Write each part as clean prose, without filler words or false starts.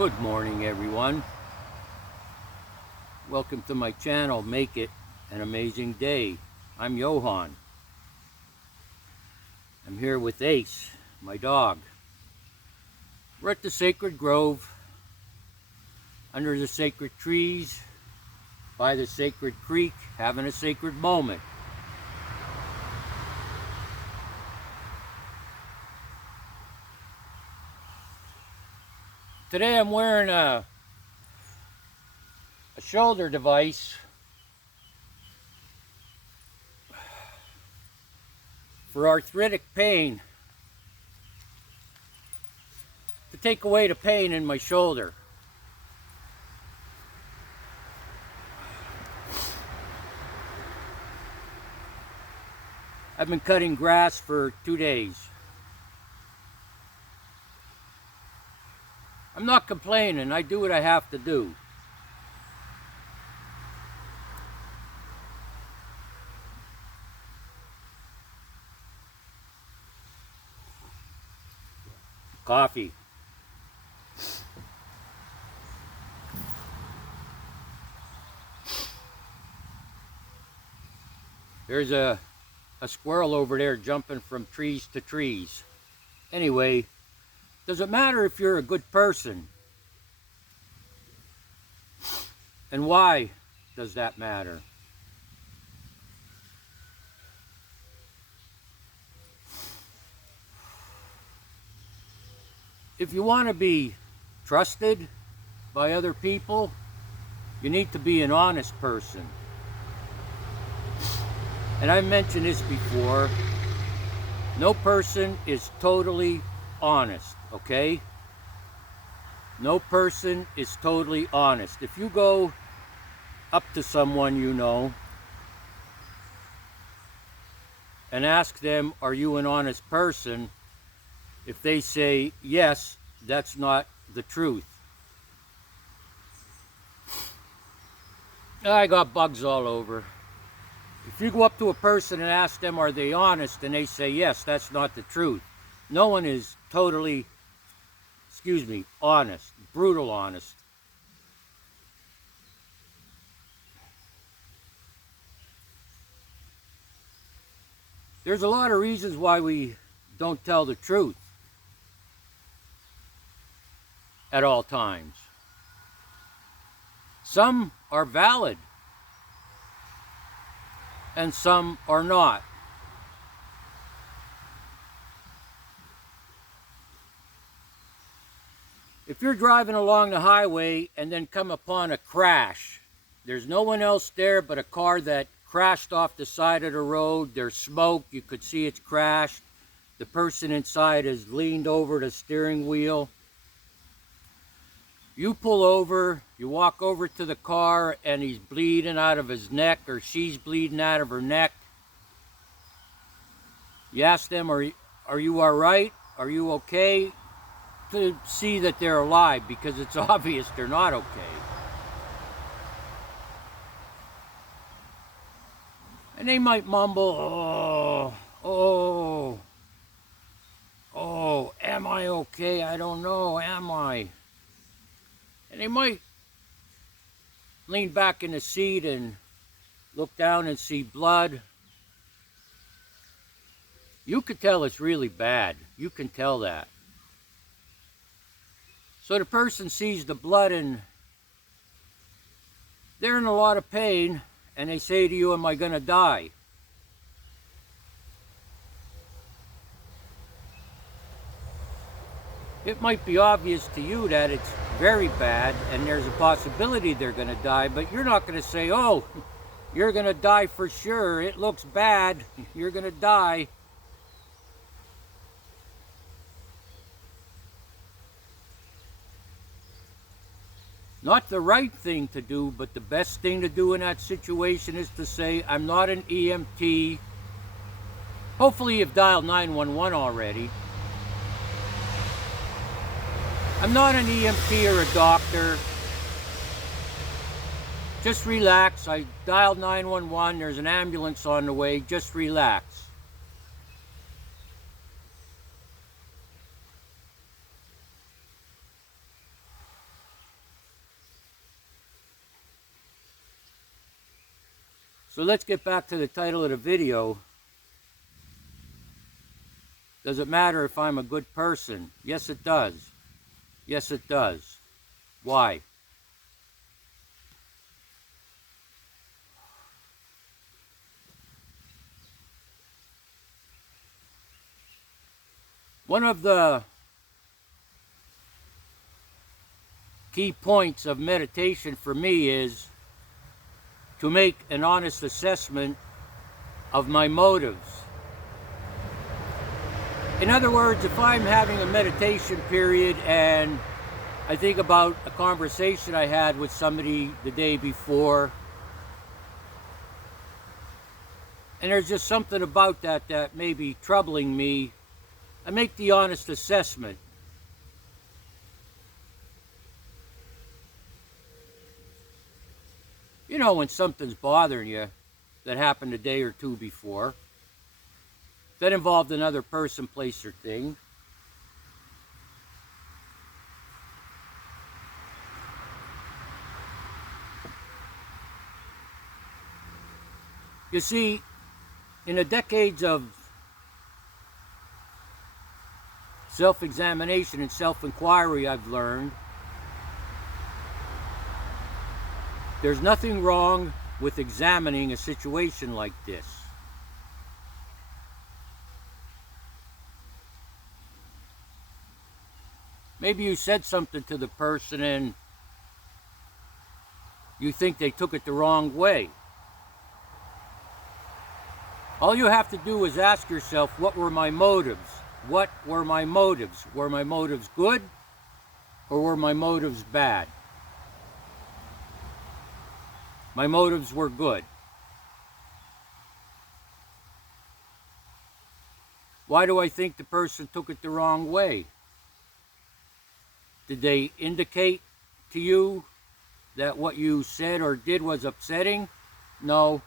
Good morning, everyone. Welcome to my channel, Make It an Amazing Day. I'm Johan. I'm here with Ace, my dog. We're at the sacred grove, under the sacred trees, by the sacred creek, having a sacred moment. Today I'm wearing a shoulder device for arthritic pain, to take away the pain in my shoulder. I've been cutting grass for 2 days. I'm not complaining. I do what I have to do. Coffee. There's a squirrel over there jumping from trees to trees. Anyway, does it matter if you're a good person? And why does that matter? If you want to be trusted by other people, you need to be an honest person. And I've mentioned this before, no person is totally honest, okay? No person is totally honest. If you go up to someone you know and ask them, are you an honest person? If they say yes, that's not the truth. I got bugs all over. If you go up to a person and ask them, are they honest, and they say yes, that's not the truth. No one is totally, honest, brutal honest. There's a lot of reasons why we don't tell the truth at all times. Some are valid and some are not. If you're driving along the highway and then come upon a crash, there's no one else there but a car that crashed off the side of the road. There's smoke, you could see it's crashed. The person inside has leaned over the steering wheel. You pull over, you walk over to the car, and he's bleeding out of his neck, or she's bleeding out of her neck. You ask them, are you all right? Are you okay? To see that they're alive, because it's obvious they're not okay. And they might mumble, oh, am I okay? I don't know, am I? And they might lean back in the seat and look down and see blood. You could tell it's really bad. You can tell that. So the person sees the blood and they're in a lot of pain, and they say to you, am I going to die? It might be obvious to you that it's very bad and there's a possibility they're going to die, but you're not going to say, oh, you're going to die for sure. It looks bad. You're going to die. Not the right thing to do, but the best thing to do in that situation is to say, I'm not an EMT. Hopefully you've dialed 911 already. I'm not an EMT or a doctor. Just relax. I dialed 911. There's an ambulance on the way. Just relax. So let's get back to the title of the video. Does it matter if I'm a good person? Yes, it does. Yes, it does. Why? One of the key points of meditation for me is to make an honest assessment of my motives. In other words, if I'm having a meditation period and I think about a conversation I had with somebody the day before, and there's just something about that may be troubling me, I make the honest assessment. You know, when something's bothering you that happened a day or two before, that involved another person, place, or thing. You see, in the decades of self-examination and self-inquiry, I've learned there's nothing wrong with examining a situation like this. Maybe you said something to the person and you think they took it the wrong way. All you have to do is ask yourself, what were my motives? What were my motives? Were my motives good or were my motives bad? My motives were good. Why do I think the person took it the wrong way? Did they indicate to you that what you said or did was upsetting? No.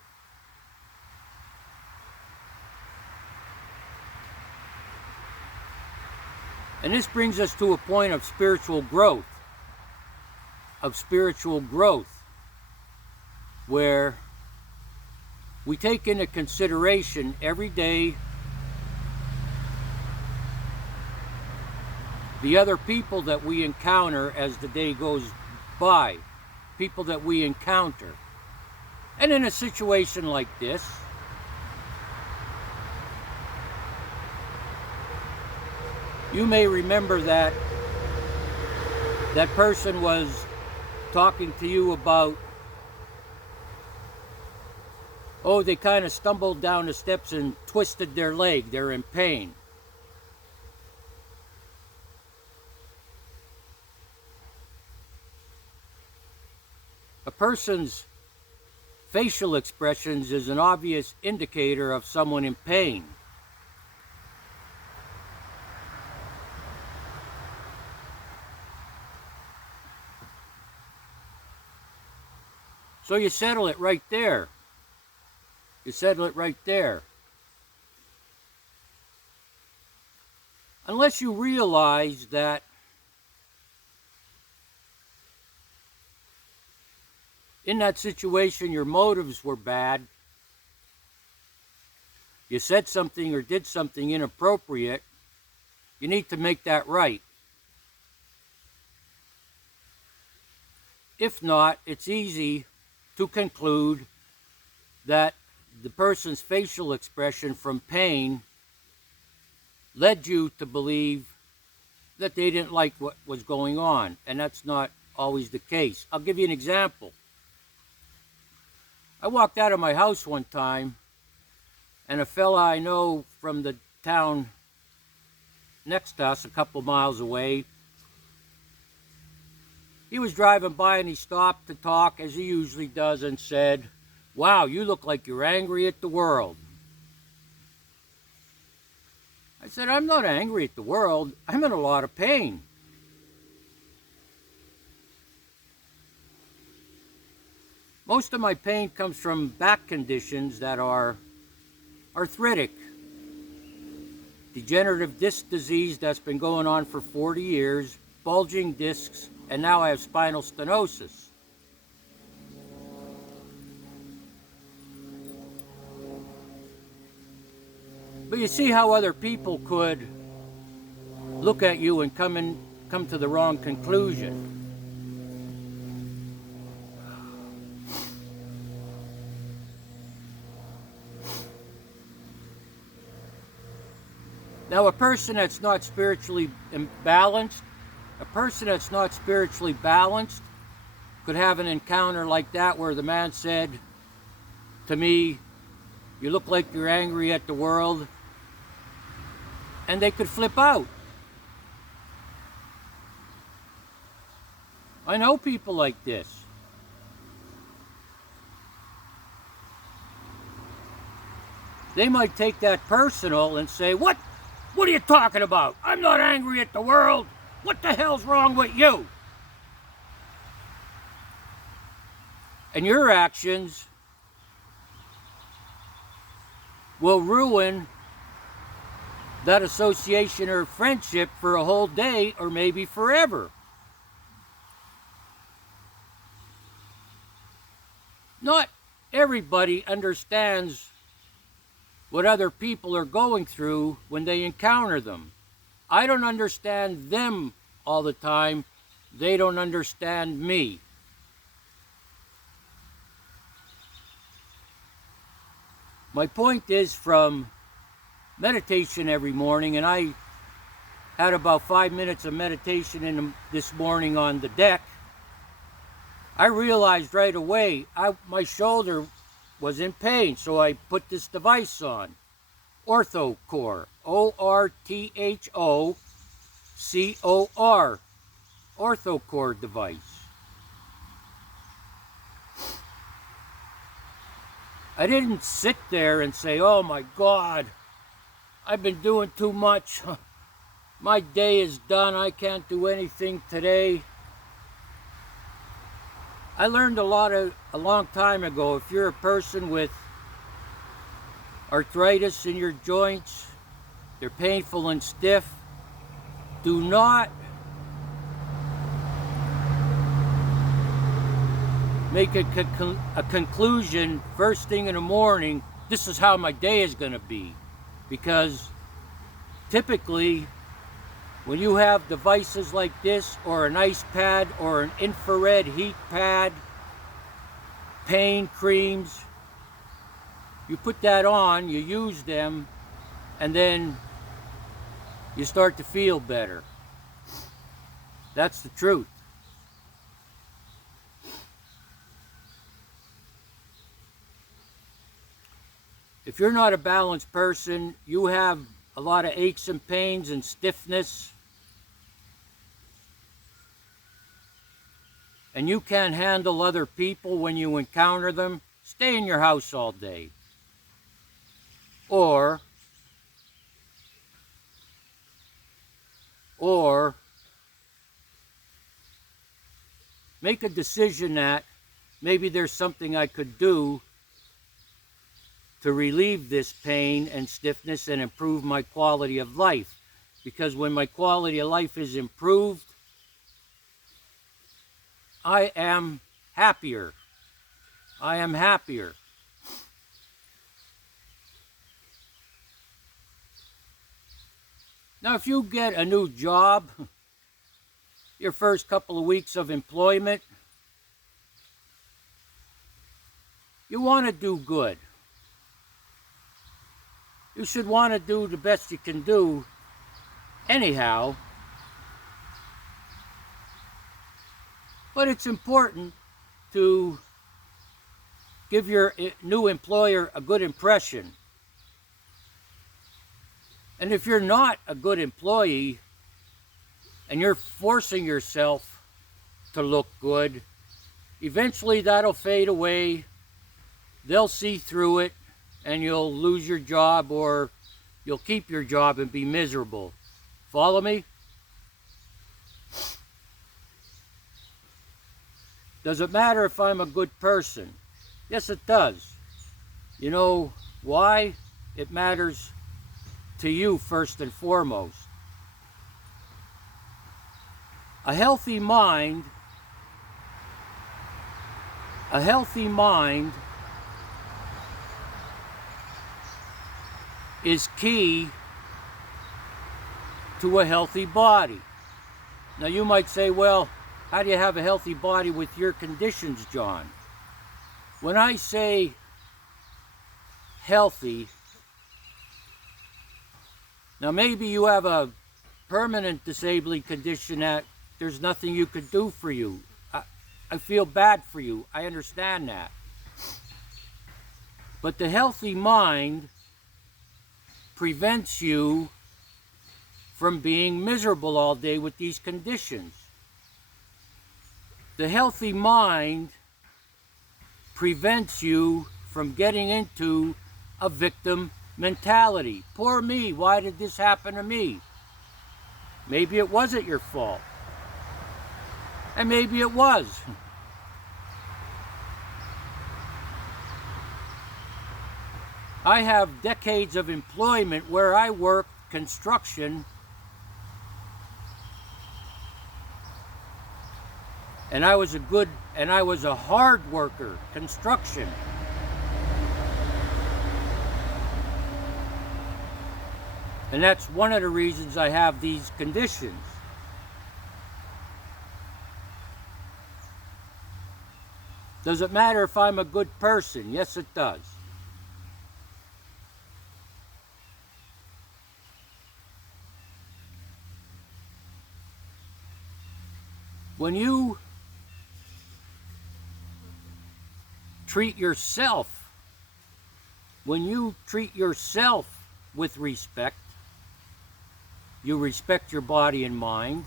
And this brings us to a point of spiritual growth. Where we take into consideration every day the other people that we encounter as the day goes by, people that we encounter. And in a situation like this, you may remember that that person was talking to you about, oh, they kind of stumbled down the steps and twisted their leg, they're in pain. A person's facial expressions is an obvious indicator of someone in pain. So you settle it right there. You settle it right there. Unless you realize that in that situation your motives were bad, you said something or did something inappropriate, you need to make that right. If not, it's easy to conclude that the person's facial expression from pain led you to believe that they didn't like what was going on, and that's not always the case. I'll give you an example. I walked out of my house one time, and a fella I know from the town next to us, a couple miles away, he was driving by and he stopped to talk, as he usually does, and said, "Wow, you look like you're angry at the world." I said, "I'm not angry at the world. I'm in a lot of pain." Most of my pain comes from back conditions that are arthritic, degenerative disc disease that's been going on for 40 years, bulging discs, and now I have spinal stenosis. But you see how other people could look at you and come to the wrong conclusion. Now, a person that's not spiritually imbalanced, could have an encounter like that where the man said to me, "You look like you're angry at the world," and they could flip out. I know people like this. They might take that personal and say, What are you talking about? I'm not angry at the world. What the hell's wrong with you?" And your actions will ruin that association or friendship for a whole day or maybe forever. Not everybody understands what other people are going through when they encounter them. I don't understand them all the time. They don't understand me. My point is, from meditation every morning, and I had about 5 minutes of meditation this morning on the deck, I realized right away my shoulder was in pain, so I put this device on, OrthoCore, OrthoCore, OrthoCore device. I didn't sit there and say, "Oh my God, I've been doing too much. My day is done. I can't do anything today." I learned a long time ago, if you're a person with arthritis in your joints, they're painful and stiff, do not make a conclusion first thing in the morning, "This is how my day is going to be." Because typically, when you have devices like this, or an ice pad, or an infrared heat pad, pain creams, you put that on, you use them, and then you start to feel better. That's the truth. If you're not a balanced person, you have a lot of aches and pains and stiffness, and you can't handle other people when you encounter them, stay in your house all day. Or make a decision that maybe there's something I could do to relieve this pain and stiffness and improve my quality of life. Because when my quality of life is improved, I am happier. I am happier. Now, if you get a new job, your first couple of weeks of employment, you want to do good. You should want to do the best you can do anyhow. But it's important to give your new employer a good impression. And if you're not a good employee and you're forcing yourself to look good, eventually that'll fade away. They'll see through it, and you'll lose your job, or you'll keep your job and be miserable. Follow me? Does it matter if I'm a good person? Yes, it does. You know why? It matters to you first and foremost. A healthy mind is key to a healthy body. Now you might say, well, how do you have a healthy body with your conditions, John? When I say healthy, now maybe you have a permanent disabling condition that there's nothing you could do for you. I feel bad for you. I understand that. But the healthy mind prevents you from being miserable all day with these conditions. The healthy mind prevents you from getting into a victim mentality. Poor me, why did this happen to me? Maybe it wasn't your fault. And maybe it was. I have decades of employment where I worked construction, and I was a hard worker, construction. And that's one of the reasons I have these conditions. Does it matter if I'm a good person? Yes, it does. When you treat yourself with respect, you respect your body and mind,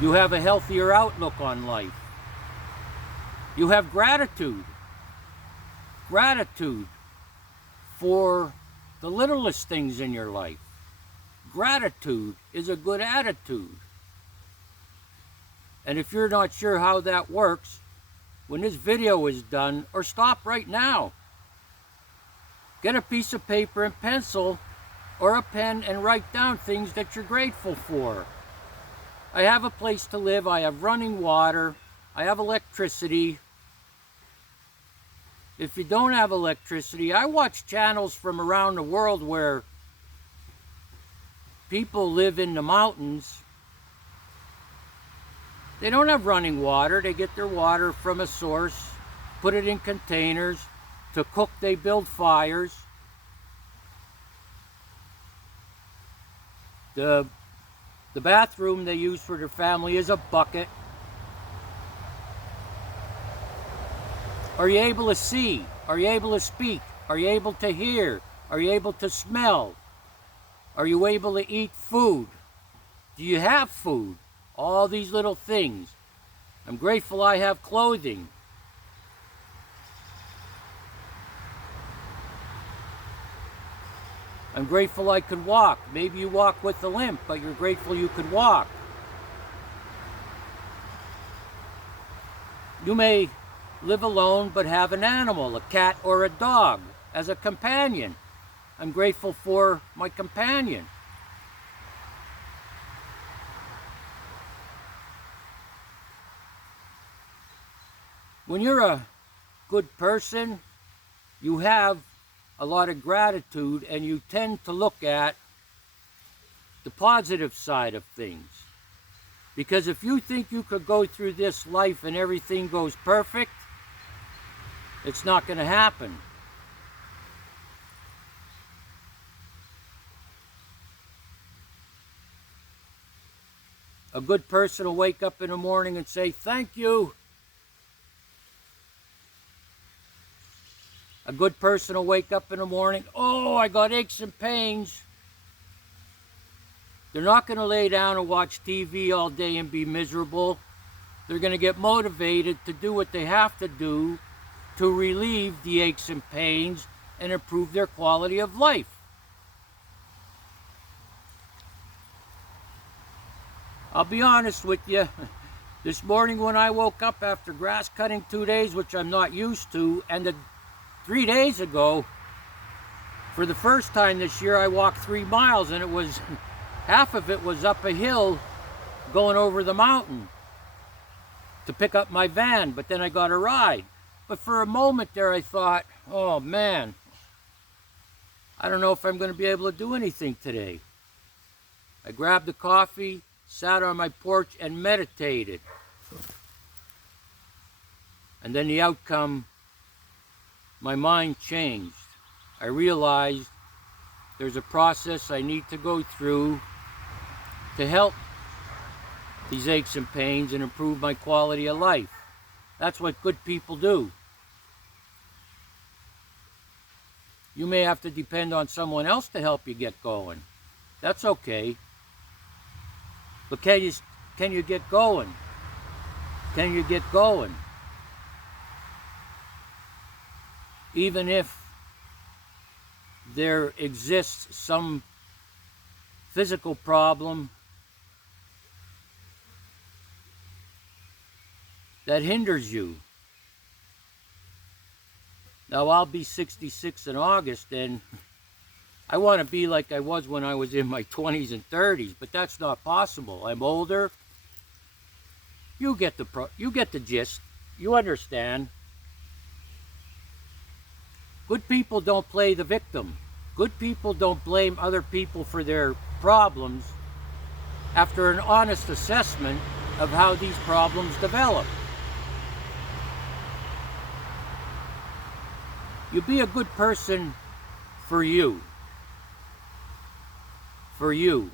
you have a healthier outlook on life. You have gratitude. Gratitude for the littlest things in your life. Gratitude is a good attitude. And if you're not sure how that works, when this video is done, or stop right now, get a piece of paper and pencil or a pen and write down things that you're grateful for. I have a place to live, I have running water, I have electricity. If you don't have electricity, I watch channels from around the world where people live in the mountains. They don't have running water. They get their water from a source, put it in containers. To cook, they build fires. The bathroom they use for their family is a bucket. Are you able to see? Are you able to speak? Are you able to hear? Are you able to smell? Are you able to eat food? Do you have food? All these little things. I'm grateful I have clothing. I'm grateful I could walk. Maybe you walk with a limp, but you're grateful you could walk. You may live alone but have an animal, a cat or a dog, as a companion. I'm grateful for my companion. When you're a good person, you have a lot of gratitude and you tend to look at the positive side of things. Because if you think you could go through this life and everything goes perfect, it's not going to happen. A good person will wake up in the morning and say, "Thank you." A good person will wake up in the morning, "Oh, I got aches and pains." They're not going to lay down and watch TV all day and be miserable. They're going to get motivated to do what they have to do to relieve the aches and pains and improve their quality of life. I'll be honest with you. This morning when I woke up after grass cutting 2 days, which I'm not used to, and 3 days ago, for the first time this year, I walked 3 miles, and it was half of it was up a hill going over the mountain to pick up my van, but then I got a ride. but for a moment there I thought, oh man, I don't know if I'm going to be able to do anything today. I grabbed the coffee, sat on my porch, and meditated. And then the outcome, my mind changed. I realized there's a process I need to go through to help these aches and pains and improve my quality of life. That's what good people do. You may have to depend on someone else to help you get going. That's okay. But can you get going? Can you get going? Even if there exists some physical problem that hinders you. Now, I'll be 66 in August, and I want to be like I was when I was in my 20s and 30s, but that's not possible. I'm older. You get the gist. You understand. Good people don't play the victim. Good people don't blame other people for their problems after an honest assessment of how these problems develop. You be a good person for you. For you.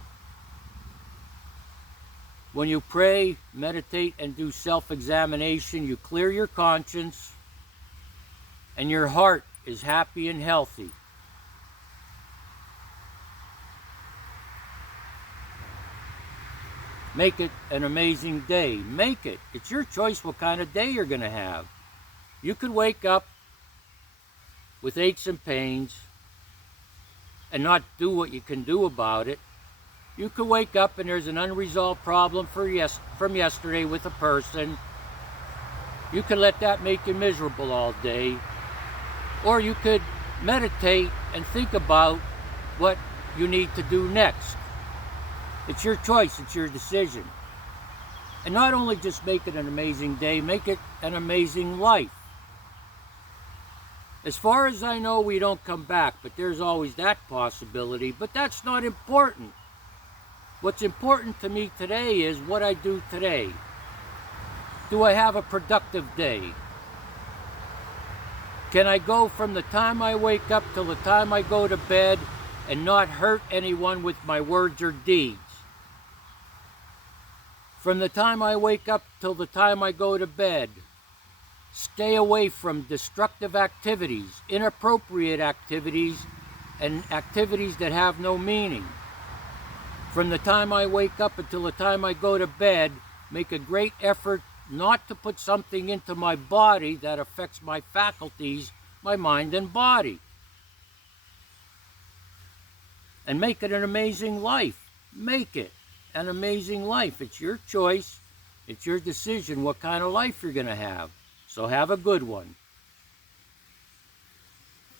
When you pray, meditate, and do self-examination, you clear your conscience, and your heart is happy and healthy. Make it an amazing day. Make it. It's your choice what kind of day you're going to have. You could wake up with aches and pains and not do what you can do about it. You could wake up and there's an unresolved problem from yesterday with a person. You could let that make you miserable all day. Or you could meditate and think about what you need to do next. It's your choice, it's your decision. And not only just make it an amazing day, make it an amazing life. As far as I know, we don't come back, but there's always that possibility, but that's not important. What's important to me today is what I do today. Do I have a productive day? Can I go from the time I wake up till the time I go to bed and not hurt anyone with my words or deeds? From the time I wake up till the time I go to bed, stay away from destructive activities, inappropriate activities, and activities that have no meaning. From the time I wake up until the time I go to bed, make a great effort not to put something into my body that affects my faculties, my mind and body. And make it an amazing life. Make it an amazing life. It's your choice. It's your decision what kind of life you're going to have. So have a good one.